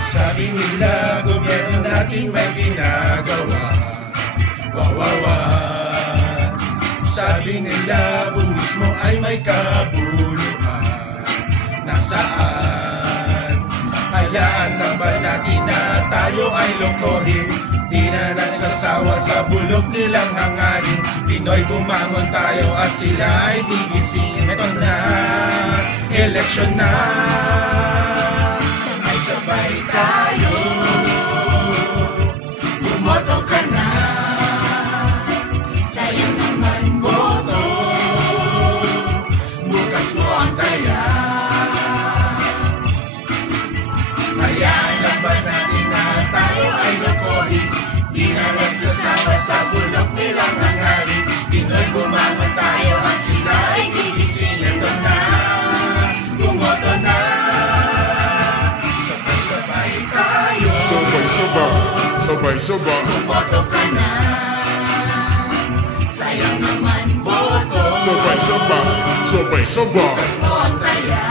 Sabi nila gobyerno natin may ginagawa. Wawawa. Sabi nila buwis mo ay may kabuluhan. Nasaan? Hayaan lang ba natin na tayo ay lokohin? Di na nagsasawa sa bulok nilang hangarin. Pinoy bumangon tayo at sila ay gigisingin. Ito na, eleksyon na. Sabay-sabay tayo. Bumoto ka na. Sayang naman boto. Bukas mo ang taya. Hayaan lang ba natin na tayo ay lokohin? Di na nagsasawa sa bulok nilang hangarin. Pinoy bumangon tayo at sila ay gigisingin. Ito na, bumoto na. Sabay-sabay tayo. Sabay-sabay. Bumoto ka na. Sayang naman boto. Sabay-sabay. Bukas mo ang taya.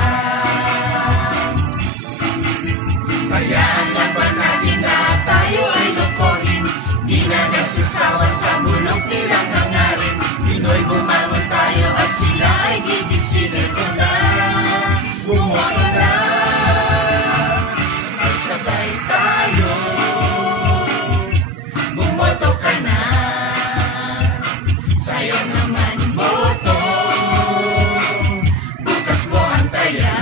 Hayaan lang ba natin na tayo ay lokohin? Di na nagsasawa sa bulok nilang hangarin. Pinoy bumangon tayo at sila ay gigisingin. Ito na, bumoto na. Sabay tayo. Bumoto ka na. Sayang naman boto. Bukas mo ang taya.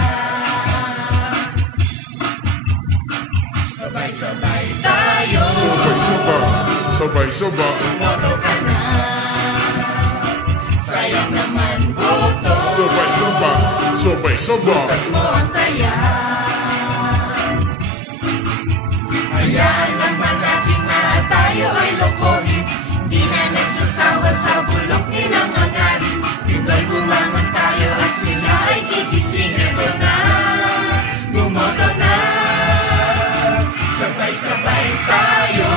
Sabay-sabay tayo. Sabay-sabay. Bumoto ka na. Sayang naman boto. Sabay-sabay. Bukas mo ang taya. Hayaan lang ba natin na tayo ay lokohin? Di na nagsasawa sa bulok nilang hangarin. Pinoy bumangon tayo at sila ay gigisingin. Ito na, bumoto na. Sabay-sabay tayo.